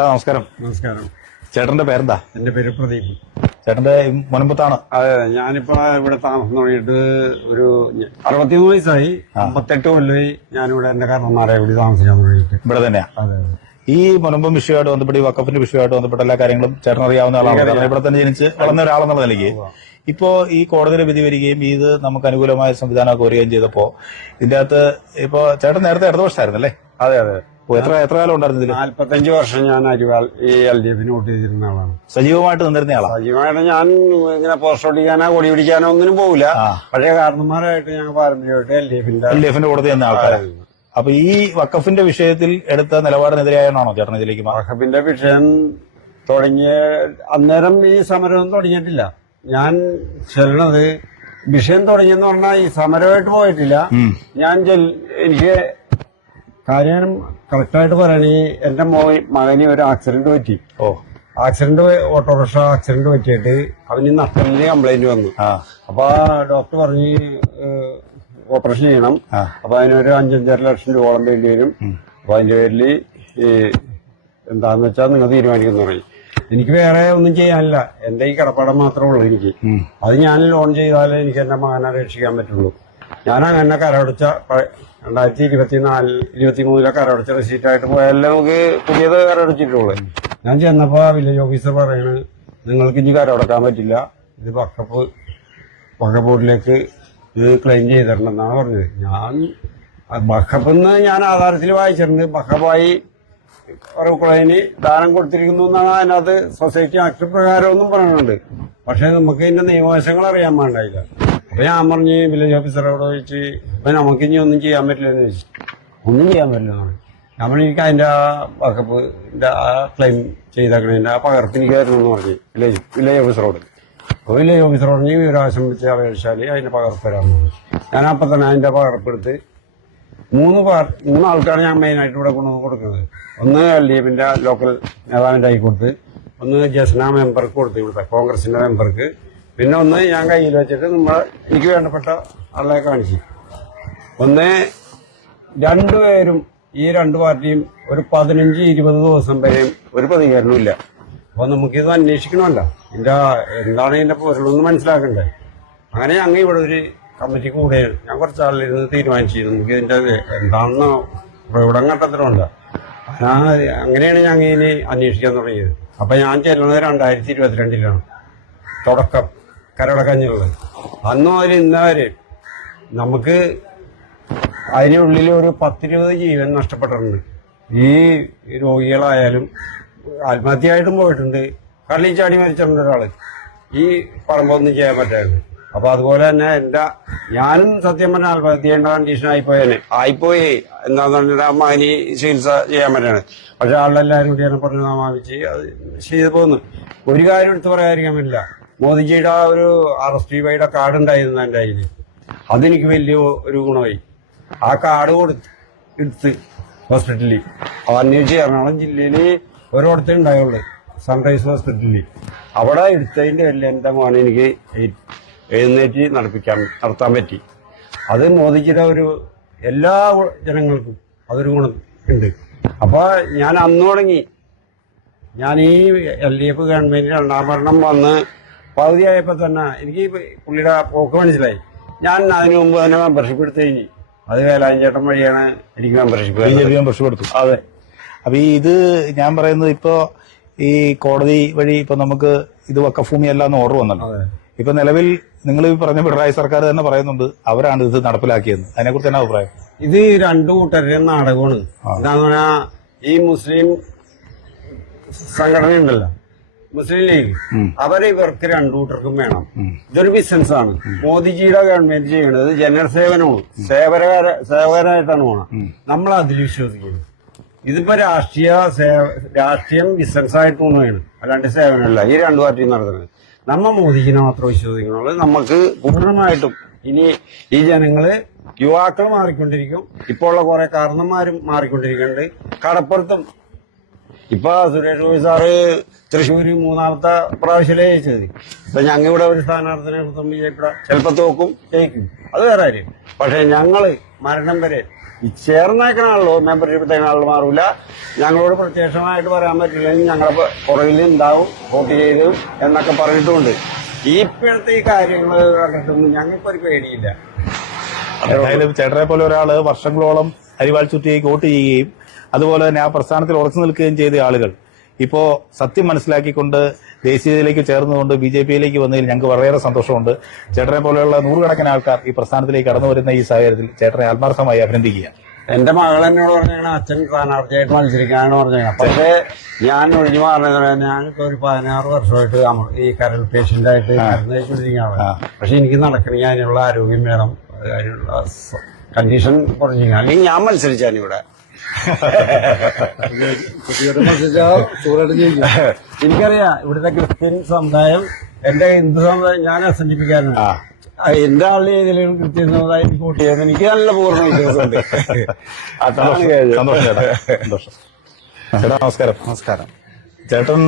നമസ്കാരം. നമസ്കാരം. ചേട്ടന്റെ പേരെന്താ? എന്റെ പേര് പ്രദീപ്. ചേട്ടന്റെ മുനമ്പത്താണ്? അതെ, ഞാനിപ്പോ ഇവിടെ താമസം തുടങ്ങിയിട്ട് ഒരു 63 വയസ്സായി. 58 കൊല്ലമായി ഞാനിവിടെ എന്റെ കാരണന്മാരെ കൂടി താമസിക്കാൻ തുടങ്ങിയിട്ട്. ഇവിടെ തന്നെയാ? അതെ. ഈ മുനമ്പം വിഷയമായിട്ട് ബന്ധപ്പെട്ട്, ഈ വക്കഫിന്റെ വിഷയമായിട്ട് ബന്ധപ്പെട്ട എല്ലാ കാര്യങ്ങളും ചേട്ടൻ അറിയാവുന്ന ആളാണ്. കാരണം ഇവിടെ തന്നെ ജനിച്ച് വളർന്ന ഒരാളെന്നുള്ള നിലയ്ക്ക് ഇപ്പോ ഈ കോടതിയിലെ വിധി വരികയും ഇത് നമുക്ക് അനുകൂലമായ സംവിധാനമൊക്കെ വരികയും ചെയ്തപ്പോ ഇതിന്റെ അകത്ത് ഇപ്പൊ ചേട്ടൻ നേരത്തെ ഇടതുപക്ഷമായിരുന്നല്ലേ? അതെ അതെ. എത്ര കാലം ഉണ്ടായിരുന്നു ഇതിൽ? 45 വർഷം ഞാൻ അരിവാൾ ഈ LDF വോട്ട് ചെയ്തിരുന്ന ആളാണ്. സജീവമായിട്ട് നിന്നിരുന്ന ആളാണ്? സജീവമായിട്ട് ഞാൻ ഇങ്ങനെ പോസ്റ്റർ ഓടിക്കാനോ കൊടി പിടിക്കാനോ ഒന്നിനും പോകില്ല. പക്ഷേ കാരണന്മാരായിട്ട് ഞങ്ങൾ പാരമ്പര്യമായിട്ട് LDF കൊടുത്തു തന്ന ആൾക്കാരായിരുന്നു. അപ്പൊ ഈ വക്കഫിന്റെ വിഷയത്തിൽ എടുത്ത നിലപാടിനെതിരെയാണോ ചേട്ടൻ ഇതിലേക്ക്? വഖഫിന്റെ വിഷയം തുടങ്ങിയ അന്നേരം ഈ സമരം തുടങ്ങിയിട്ടില്ല. ഞാൻ ചെല്ലണത് വിഷയം തുടങ്ങിയെന്ന് പറഞ്ഞാൽ ഈ സമരമായിട്ട് പോയിട്ടില്ല. ഞാൻ എനിക്ക് കാര്യം കറക്റ്റായിട്ട് പറയണെങ്കിൽ എന്റെ മകന് ഒരു ആക്സിഡന്റ് പറ്റി. ഓട്ടോറിക്ഷ ആക്സിഡന്റ് പറ്റിയിട്ട് അവന് നട്ടലിന് കംപ്ലൈന്റ് വന്നു. അപ്പൊ ഡോക്ടർ പറഞ്ഞ് ഓപ്പറേഷൻ ചെയ്യണം. അപ്പൊ അതിനൊരു 5-5.5 ലക്ഷം രൂപയോളം വേണ്ടി വരും. അപ്പൊ അതിന്റെ പേരിൽ എന്താന്ന് വെച്ചാൽ നിങ്ങൾ തീരുമാനിക്കുന്നു പറയും. എനിക്ക് വേറെ ഒന്നും ചെയ്യാനില്ല. എന്റെ ഈ കടപ്പാടം മാത്രമേ ഉള്ളൂ എനിക്ക്. അത് ഞാൻ ലോൺ ചെയ്താലേ എനിക്ക് എന്റെ മകനെ രക്ഷിക്കാൻ പറ്റുള്ളൂ. ഞാൻ അങ്ങനെ കരമടച്ച 2024-23 കരമടച്ച റെസീറ്റായിട്ട് പോയാലേ നമുക്ക് പുതിയത് കരമടച്ചിട്ടുള്ളൂ. ഞാൻ ചെന്നപ്പോ വില്ലേജ് ഓഫീസർ പറയണ് നിങ്ങൾക്ക് ഇനി കരമടക്കാൻ പറ്റില്ല, ഇത് വഖഫ് ബോർഡിലേക്ക് ഇത് ക്ലെയിം ചെയ്തിട്ടുണ്ടെന്നാണ് പറഞ്ഞത്. ഞാൻ വഖഫെന്ന് ഞാൻ ആധാരത്തിൽ വായിച്ചിട്ടുണ്ട്. വഖഫായി ക്ലെയിന് ദാനം കൊടുത്തിരിക്കുന്നു എന്നാണ് അതിനകത്ത് സൊസൈറ്റി ആക്ട് പ്രകാരം ഒന്നും പറയുന്നുണ്ട്. പക്ഷെ നമുക്ക് ഇതിന്റെ നിയമവശങ്ങൾ അറിയാൻ വേണ്ടായില്ല. അപ്പൊ ഞാൻ പറഞ്ഞ് വില്ലേജ് ഓഫീസറോട് ചോദിച്ച് അപ്പൊ നമുക്ക് ഇനി ഒന്നും ചെയ്യാൻ പറ്റില്ലെന്ന് ചോദിച്ചു. ഒന്നും ചെയ്യാൻ പറ്റില്ലെന്നാണ് ഞാൻ പറഞ്ഞു. എനിക്ക് അതിന്റെ ആ വഖഫിന്റെ ആ ക്ലെയിം ചെയ്തേക്കണതിന്റെ ആ പകർപ്പ് എനിക്ക് തരണമെന്ന് പറഞ്ഞു വില്ലേജ് ഓഫീസറോട്. അപ്പൊ വില്ലേജ് ഓഫീസർ പറഞ്ഞ് വിവരാശം വെച്ച് അപേക്ഷിച്ചാൽ അതിന്റെ പകർപ്പ് തരാമെന്ന് പറഞ്ഞു. ഞാൻ അപ്പൊ തന്നെ അതിന്റെ പകർപ്പെടുത്ത് 3 ആൾക്കാർ ഞാൻ മെയിനായിട്ട് ഇവിടെ കൊണ്ടുവന്ന് കൊടുക്കുന്നത്. ഒന്ന് LDFന്റെ ലോക്കൽ നേതാവിന്റെ കൈ കൊടുത്ത്, ഒന്ന് ജസ്ന മെമ്പർക്ക് കൊടുത്ത്, ഇവിടുത്തെ കോൺഗ്രസിന്റെ മെമ്പർക്ക്, പിന്നെ ഒന്ന് ഞാൻ കയ്യിൽ വെച്ചിട്ട് എനിക്ക് വേണ്ടപ്പെട്ട ആളെ കാണിച്ചു. ഒന്ന് രണ്ടുപേരും ഈ 2 പാർട്ടിയും ഒരു 15-20 ദിവസം വരെയും ഒരു പ്രതികരണവും ഇല്ല. അപ്പൊ നമുക്കിത് അന്വേഷിക്കണമല്ലോ, എന്താണ് ഇതിന്റെ പൊരുളൊന്ന് മനസ്സിലാക്കണ്ടേ. അങ്ങനെ ഞങ്ങൾ ഇവിടെ ഒരു കമ്മിറ്റി കൂടെയാണ്. ഞാൻ കുറച്ച് ആളിരുന്ന് തീരുമാനിച്ചു നമുക്ക് ഇതിന്റെ എന്താണെന്ന് പ്രകടന ഘട്ടത്തിലുണ്ട്. അങ്ങനെയാണ് ഞങ്ങൾ ഇതിന് അന്വേഷിക്കാൻ തുടങ്ങിയത്. അപ്പൊ ഞാൻ ചെല്ലുന്നത് 2022 തുടക്കം കരടക്കഞ്ഞുള്ളത്. അന്ന് മുതൽ ഇന്നവര് നമുക്ക് അതിനുള്ളിൽ ഒരു 10-20 ജീവൻ നഷ്ടപ്പെട്ടിട്ടുണ്ട്. ഈ രോഗികളായാലും ആത്മഹത്യയായിട്ടും പോയിട്ടുണ്ട്. കള്ളിൽ ചാടി മരിച്ചിട്ടുണ്ട് ഒരാള്. ഈ പറമ്പൊന്നും ചെയ്യാൻ പറ്റായിരുന്നു. അപ്പൊ അതുപോലെ തന്നെ ഞാനും സത്യം പറഞ്ഞ ആത്മഹത്യ ചെയ്യേണ്ട കണ്ടീഷൻ ആയിപ്പോയി. എന്താന്ന് പറഞ്ഞാൽ മകന് ചികിത്സ ചെയ്യാൻ പറ്റാണ്. പക്ഷെ ആളെല്ലാവരും കൂടി പറഞ്ഞു നാമാവിച്ച് അത് ചെയ്തു പോകുന്നു. ഒരു കാര്യം എടുത്ത് പറയാതിരിക്കാൻ പറ്റില്ല. മോദിജിയുടെ ആ ഒരു RST വൈയുടെ കാർഡ് ഉണ്ടായിരുന്നു എന്റെ കയ്യിൽ. അതെനിക്ക് വലിയ ഒരു ഗുണമായി. ആ കാർഡ് എടുത്ത് ഹോസ്പിറ്റലിൽ അന്വേഷിച്ച് എറണാകുളം ജില്ലയിൽ ഒരിടത്തേ ഉണ്ടായുള്ളൂ, സൺറൈസ് ഹോസ്പിറ്റലിൽ. അവിടെ എടുത്തതിന്റെ പേരിൽ എന്റെ മോനെ എനിക്ക് എഴുന്നേറ്റ് നടത്താൻ പറ്റി. അത് മോദിജിയുടെ എല്ലാ ജനങ്ങൾക്കും അതൊരു ഗുണം ഉണ്ട്. അപ്പൊ ഞാൻ അന്ന് തുടങ്ങി. ഞാൻ ഈ LDF ഗവൺമെന്റ് 2ാം ഭരണം വന്ന് പകുതിയായപ്പോ തന്നെ എനിക്ക് പുള്ളിയുടെ പോക്ക് മനസ്സിലായി. ഞാൻ അതിനു മുമ്പ് തന്നെ മെമ്പർഷിപ്പ് എടുത്തു കഴിഞ്ഞു. അത് വേലായും ചേട്ടൻ വഴിയാണ് എനിക്ക് മെമ്പർഷിപ്പ് എടുത്തു. അതെ. അപ്പൊ ഇത് ഞാൻ പറയുന്നത് ഇപ്പൊ ഈ കോടതി വഴി ഇപ്പൊ നമുക്ക് ഇത് വഖഫ് ഭൂമി അല്ലാന്ന് ഓർഡർ വന്നല്ലോ. ഇപ്പൊ നിലവിൽ നിങ്ങൾ പറഞ്ഞ പിണറായി സർക്കാർ തന്നെ പറയുന്നുണ്ട് അവരാണ് ഇത് നടപ്പിലാക്കിയെന്ന്. അതിനെക്കുറിച്ച് എന്നാ അഭിപ്രായം? ഇത് 2 കൂട്ടരുടെ നാടകമാണ്. എന്താന്ന് പറഞ്ഞാ ഈ മുസ്ലിം സംഘടനയുണ്ടല്ലോ, മുസ്ലിം ലീഗ്, ഇവർക്ക് 2 കൂട്ടർക്കും വേണം. ഇതൊരു ബിസിനസ്സാണ്. മോദിജിയുടെ ഗവൺമെന്റ് ചെയ്യുന്നത് ജനസേവനമാണ്, സേവകരായിട്ടാണ് പോണം. നമ്മൾ അതിൽ വിശ്വസിക്കുന്നത്. ഇതിപ്പോ രാഷ്ട്രീയം ബിസിനസ്സായിട്ട് കൊണ്ടുപോയാണ്, അല്ലാണ്ട് സേവനമല്ല ഈ 2 പാർട്ടിയും നടത്തുന്നത്. നമ്മ മോദിജിനെ മാത്രം വിശ്വസിക്കണുള്ളൂ. നമുക്ക് പൂർണ്ണമായിട്ടും ഇനി ഈ ജനങ്ങള് യുവാക്കൾ മാറിക്കൊണ്ടിരിക്കും. ഇപ്പോൾ ഉള്ള കുറെ കാരണന്മാരും മാറിക്കൊണ്ടിരിക്കുന്നുണ്ട്. കടപ്പുറത്തും ഇപ്പൊ സുരേഷ് ഗോപി സാറ് തൃശ്ശൂര് 3ാമത്തെ പ്രാവശ്യമല്ലേ ജയിച്ചത്. ഇപ്പൊ ഞങ്ങൾ ഇവിടെ ഒരു സ്ഥാനാർത്ഥിനെ ചിലപ്പോ തോക്കും ജയിക്കും, അത് വേറെ കാര്യം. പക്ഷെ ഞങ്ങള് മരണം വരെ ഈ ചേർന്നേക്കണാണല്ലോ മെമ്പർഷിപ്പ് തേക്കണാണല്ലോ മാറൂല. ഞങ്ങളോട് പ്രത്യക്ഷമായിട്ട് പറയാൻ പറ്റില്ലെങ്കിൽ ഞങ്ങളെ പുറകിൽ ഉണ്ടാവും, വോട്ട് ചെയ്തു എന്നൊക്കെ പറഞ്ഞിട്ടുമുണ്ട്. ഇപ്പോഴത്തെ ഈ കാര്യങ്ങൾ കണ്ടിട്ടൊന്നും ഞങ്ങൾക്കൊരു പേടിയില്ല. എന്തായാലും ചേട്ടനെ പോലെ ഒരാള് വർഷങ്ങളോളം അരിവാൾ ചുറ്റിയേക്ക് വോട്ട് ചെയ്യുകയും അതുപോലെ തന്നെ ആ പ്രസ്ഥാനത്തിൽ ഉറച്ചു നിൽക്കുകയും ചെയ്ത ആളുകൾ ഇപ്പോ സത്യം മനസ്സിലാക്കിക്കൊണ്ട് ദേശീയതയിലേക്ക് ചേർന്നുകൊണ്ട് BJP-യിലേക്ക് വന്നതിൽ ഞങ്ങൾക്ക് വളരെയേറെ സന്തോഷമുണ്ട്. ചേട്ടനെ പോലെയുള്ള നൂറുകണക്കിന് ആൾക്കാർ ഈ പ്രസ്ഥാനത്തിലേക്ക് കടന്നു വരുന്ന ഈ സാഹചര്യത്തിൽ ചേട്ടനെ ആത്മാർത്ഥമായി അഭിനന്ദിക്കുകയാണ്. എന്റെ മകൾ എന്നോട് പറഞ്ഞാൽ അച്ഛൻ സ്ഥാനാർത്ഥിയായിട്ട് മത്സരിക്കാനാണ് പറഞ്ഞത്. പക്ഷേ ഞാൻ ഒഴിഞ്ഞു മാറുന്നത് ഞാനിപ്പോ ഒരു 16 വർഷമായിട്ട് ഈ കരൾ പേഷ്യന്റായിട്ട് മരുന്ന് കഴിച്ചുകൊണ്ടിരിക്കുകയാണ്. പക്ഷെ എനിക്ക് നടക്കണമെങ്കിൽ അതിനുള്ള ആരോഗ്യം വേണം, അതിനുള്ള കണ്ടീഷൻ കുറഞ്ഞു. അല്ലെങ്കിൽ ഞാൻ മത്സരിച്ചാനിവിടെ എനിക്കറിയാം ഇവിടുത്തെ ക്രിസ്ത്യൻ സമുദായം, എന്റെ ഹിന്ദു സമുദായം ഞാൻ അസന്റിപ്പിക്കാനാണ്. എന്റെ ആളുടെ ഏതെങ്കിലും ക്രിസ്ത്യൻ സമുദായം എനിക്ക് വോട്ട് ചെയ്യുന്നത് എനിക്ക് നല്ല പൂർണ്ണ വിശ്വാസമുണ്ട്. സന്തോഷം. ചേട്ടാ നമസ്കാരം. നമസ്കാരം. ചേട്ടൻ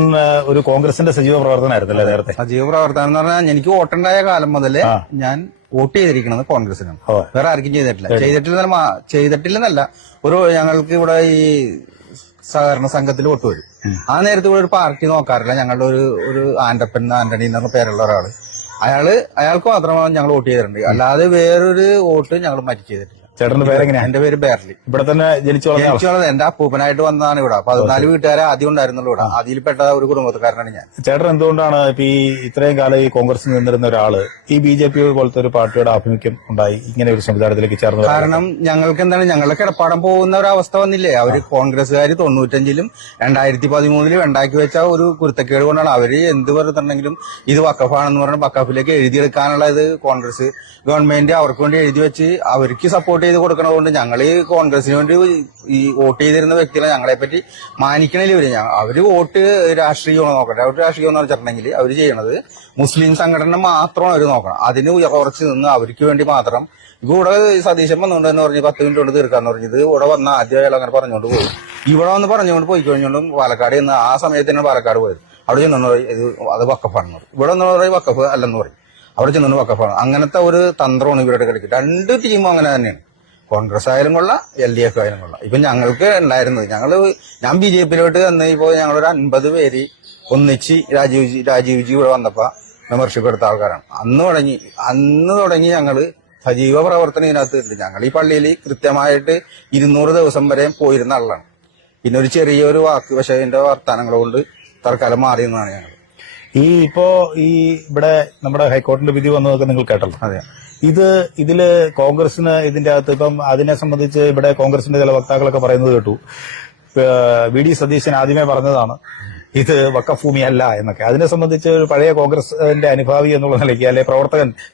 ഒരു കോൺഗ്രസിന്റെ സജീവ പ്രവർത്തനായിരുന്നല്ലേ നേരത്തെ? സജീവ പ്രവർത്തനം എന്ന് പറഞ്ഞാൽ എനിക്ക് വോട്ടുണ്ടായ കാലം മുതല് ഞാൻ വോട്ട് ചെയ്തിരിക്കുന്നത് കോൺഗ്രസിനാണ്. വേറെ ആർക്കും ചെയ്തിട്ടില്ലെന്നല്ല. ഒരു ഞങ്ങൾക്ക് ഇവിടെ ഈ സഹകരണ സംഘത്തിൽ വോട്ട് വരും. ആ നേരത്തെ ഇവിടെ ഒരു പാർട്ടി നോക്കാറില്ല. ഞങ്ങളുടെ ഒരു ആന്റണി എന്ന പേരുള്ള ഒരാള്, അയാൾക്ക് മാത്രമാണ് ഞങ്ങൾ വോട്ട് ചെയ്തിട്ടുണ്ട്. അല്ലാതെ വേറൊരു വോട്ട് ഞങ്ങൾ മറ്റ് ചെയ്തിട്ടില്ല. ചേട്ടന്റെ പേരെങ്ങനെയാ? എന്റെ പേര് ബേർലി. ഇവിടെ തന്നെ ജനിച്ചു വളർന്നത്. എന്റെ അപ്പൂപ്പനായിട്ട് വന്നതാണ് ഇവിടെ. 14 വീട്ടുകാരെ ആദ്യം ഉണ്ടായിരുന്നുള്ളൂ ഇവിടെ. അതിൽപ്പെട്ട ഒരു കുടുംബക്കാരനാണ് ഞാൻ. ചേട്ടൻ എന്തുകൊണ്ടാണ് ഇപ്പൊ ഈ ഇത്രയും കാലം ഈ കോൺഗ്രസിൽ നിന്നിരുന്ന ഒരാള് ഈ BJP പോലത്തെ ഒരു പാർട്ടിയുടെ ആഭിമുഖ്യം ഉണ്ടായി ഇങ്ങനെ ഒരു സംവിധാനത്തിലേക്ക് ചേർന്നു? കാരണം ഞങ്ങൾക്ക് എന്താണ്, ഞങ്ങളെ കിടപ്പാടം പോകുന്ന ഒരു അവസ്ഥ വന്നില്ലേ? അവര് കോൺഗ്രസ്സുകാർ 95-ലും 2013-ലും ഉണ്ടാക്കി വെച്ച ഒരു കുരുത്തക്കേട് കൊണ്ടാണ് അവര് എന്ത് പറഞ്ഞിട്ടുണ്ടെങ്കിലും ഇത് വഖഫാണെന്ന് പറഞ്ഞ് വഖഫിലേക്ക് എഴുതിയെടുക്കാനുള്ള ഇത് കോൺഗ്രസ് ഗവൺമെന്റ് അവർക്ക് വേണ്ടി എഴുതി വെച്ച് അവർക്ക് സപ്പോർട്ട് ചെയ്ത് കൊടുക്കണതുകൊണ്ട് ഞങ്ങൾ ഈ കോൺഗ്രസിന് വേണ്ടി ഈ വോട്ട് ചെയ്തിരുന്ന വ്യക്തികളെ ഞങ്ങളെ പറ്റി മാനിക്കണില്ല ഇവര്. അവര് വോട്ട് രാഷ്ട്രീയമാണ് നോക്കട്ടെ. അവർ രാഷ്ട്രീയം എന്ന് പറഞ്ഞിട്ടുണ്ടെങ്കിൽ അവര് ചെയ്യണത് മുസ്ലിം സംഘടന മാത്രമാണ് അവർ നോക്കണം. അതിന് ഉറച്ചു നിന്ന് അവർക്ക് വേണ്ടി മാത്രം. ഇപ്പൊ ഇവിടെ സതീശൻ വന്നുകൊണ്ടെന്ന് പറഞ്ഞ് 10 മിനിറ്റ് കൊണ്ട് തീർക്കാന്ന് പറഞ്ഞത് ഇവിടെ വന്ന ആദ്യം അയാൾ അങ്ങനെ പറഞ്ഞുകൊണ്ട് പോയി. ഇവിടെ വന്ന് പറഞ്ഞുകൊണ്ട് പോയി കഴിഞ്ഞോണ്ടും പാലക്കാട് ചെന്ന് ആ സമയത്ത് പാലക്കാട് പോയത്. അവിടെ ചെന്നു ഇത് അത് വഖഫാണെന്ന് പറയും. ഇവിടെ ഒന്ന് പറയും വഖഫ് അല്ലെന്ന് പറയും. അവിടെ ചെന്നു വഖഫാണ്. അങ്ങനത്തെ ഒരു തന്ത്രമാണ് ഇവരുടെ കളിക്ക്. 2 ടീമും അങ്ങനെ തന്നെയാണ്. കോൺഗ്രസ് ആയാലും കൊള്ളാം, LDF ആയാലും കൊള്ളാം. ഇപ്പൊ ഞങ്ങൾക്ക് ഉണ്ടായിരുന്നത് ഞാൻ BJP-യിലോട്ട് വന്ന് ഇപ്പോ ഞങ്ങളൊരു 50 പേര് ഒന്നിച്ച് രാജീവ്ജി ഇവിടെ വന്നപ്പോ മെമ്പർഷിപ്പ് എടുത്ത ആൾക്കാരാണ്. അന്ന് തുടങ്ങി ഞങ്ങള് സജീവ പ്രവർത്തനം ഇതിനകത്ത് ഉണ്ട്. ഞങ്ങൾ ഈ പള്ളിയിൽ കൃത്യമായിട്ട് 200 ദിവസം വരെ പോയിരുന്ന ആളാണ്. പിന്നെ ഒരു ചെറിയൊരു വാക്ക് പക്ഷേ അതിന്റെ വർത്താനങ്ങൾ കൊണ്ട് തൽക്കാലം മാറിയെന്നാണ് ഞങ്ങൾ. ഇപ്പോ ഇവിടെ നമ്മുടെ ഹൈക്കോടതിന്റെ വിധി വന്നതൊക്കെ നിങ്ങൾ കേട്ടല്ലോ. അതെ. ഇതില് കോൺഗ്രസിന് ഇതിന്റെ അകത്ത് ഇപ്പം അതിനെ സംബന്ധിച്ച് ഇവിടെ കോൺഗ്രസിന്റെ ചില വക്താക്കളൊക്കെ പറയുന്നത് കേട്ടു. VD സതീശൻ ആദ്യമേ പറഞ്ഞതാണ് ഇത് വഖഫ് ഭൂമിയല്ല എന്നൊക്കെ. അതിനെ സംബന്ധിച്ച് ഒരു പഴയ കോൺഗ്രസിന്റെ അനുഭാവി എന്നുള്ള നിലയ്ക്ക് അല്ലെ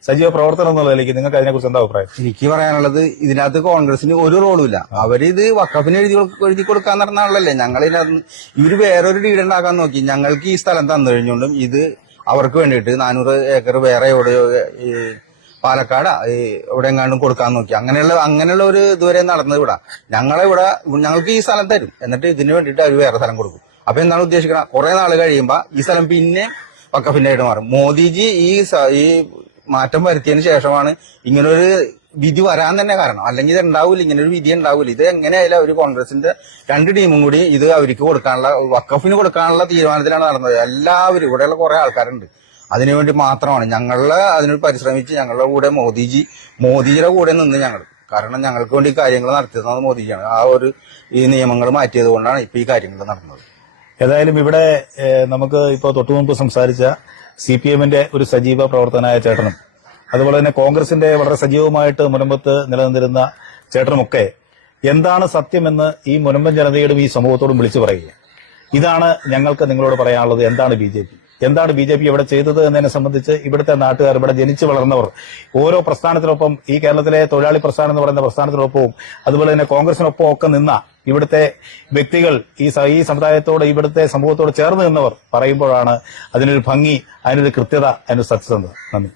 സജീവ പ്രവർത്തനം എന്നുള്ള നിലയ്ക്ക് നിങ്ങൾക്ക് അതിനെക്കുറിച്ച് എന്താ അഭിപ്രായം? എനിക്ക് പറയാനുള്ളത് ഇതിനകത്ത് കോൺഗ്രസിന് ഒരു റോളും ഇല്ല. അവരിത് വഖഫിന് എഴുതി കൊടുക്കാൻ നടന്ന ആളല്ലേ. ഞങ്ങളിതിനകത്ത് ഇവര് വേറൊരു ഡീഡ് ഉണ്ടാക്കാൻ നോക്കി. ഞങ്ങൾക്ക് ഈ സ്ഥലം തന്നു കഴിഞ്ഞോണ്ടും ഇത് അവർക്ക് വേണ്ടിയിട്ട് 400 ഏക്കർ വേറെ എവിടെയോ ഈ പാലക്കാട് ഇവിടെ എങ്ങാണ്ടും കൊടുക്കാൻ നോക്കി. അങ്ങനെയുള്ള ഒരു ഇതുവരെ നടന്നത് ഇവിടെ. ഞങ്ങൾക്ക് ഈ സ്ഥലം തരും, എന്നിട്ട് ഇതിന് വേണ്ടിയിട്ട് അവർ വേറെ സ്ഥലം കൊടുക്കും. അപ്പൊ എന്താണ് ഉദ്ദേശിക്കുന്നത്? കുറെ നാൾ കഴിയുമ്പോ ഈ സ്ഥലം പിന്നെ വഖഫിന്റെ ആയിട്ട് മാറും. മോദിജി ഈ മാറ്റം വരുത്തിയതിന് ശേഷമാണ് ഇങ്ങനൊരു വിധി വരാൻ തന്നെ കാരണം. അല്ലെങ്കിൽ ഇത് ഉണ്ടാവില്ല, ഇങ്ങനൊരു വിധി ഉണ്ടാവില്ല. ഇത് എങ്ങനെയായാലും അവർ കോൺഗ്രസിന്റെ 2 ടീമും കൂടി ഇത് അവർക്ക് കൊടുക്കാനുള്ള വഖഫിന് കൊടുക്കാനുള്ള തീരുമാനത്തിലാണ് നടന്നത്. എല്ലാവരും ഇവിടെയുള്ള കുറെ ആൾക്കാരുണ്ട്. അതിനുവേണ്ടി മാത്രമാണ് അതിനോട് പരിശ്രമിച്ച് ഞങ്ങളുടെ കൂടെ മോദിജിയുടെ കൂടെ നിന്ന് ഞങ്ങൾ. കാരണം ഞങ്ങൾക്ക് വേണ്ടി കാര്യങ്ങൾ നടത്തിയത് മോദിജിയാണ്. ഈ നിയമങ്ങൾ മാറ്റിയത് കൊണ്ടാണ് ഇപ്പൊ ഈ കാര്യങ്ങൾ നടന്നത്. ഏതായാലും ഇവിടെ നമുക്ക് ഇപ്പോൾ തൊട്ടുമുമ്പ് സംസാരിച്ച CPM-ന്റെ ഒരു സജീവ പ്രവർത്തനായ ചേട്ടനും അതുപോലെ തന്നെ കോൺഗ്രസിന്റെ വളരെ സജീവമായിട്ട് മുനമ്പത്ത് നിലനിന്നിരുന്ന ചേട്ടനുമൊക്കെ എന്താണ് സത്യമെന്ന് ഈ മുനമ്പൻ ജനതയോടും ഈ സമൂഹത്തോടും വിളിച്ചു പറയുക. ഇതാണ് ഞങ്ങൾക്ക് നിങ്ങളോട് പറയാനുള്ളത്. എന്താണ് BJP ഇവിടെ ചെയ്തത് എന്നതിനെ സംബന്ധിച്ച് ഇവിടുത്തെ നാട്ടുകാർ, ഇവിടെ ജനിച്ചു വളർന്നവർ, ഓരോ പ്രസ്ഥാനത്തിനൊപ്പം, ഈ കേരളത്തിലെ തൊഴിലാളി പ്രസ്ഥാനം എന്ന് പറയുന്ന പ്രസ്ഥാനത്തിനൊപ്പവും അതുപോലെ തന്നെ കോൺഗ്രസിനൊപ്പം ഒക്കെ നിന്ന ഇവിടുത്തെ വ്യക്തികൾ, ഈ സമുദായത്തോട്, ഇവിടുത്തെ സമൂഹത്തോട് ചേർന്ന് നിന്നവർ പറയുമ്പോഴാണ് അതിനൊരു ഭംഗി, അതിനൊരു കൃത്യത, അതിനൊരു സത്യസന്ധത. നന്ദി.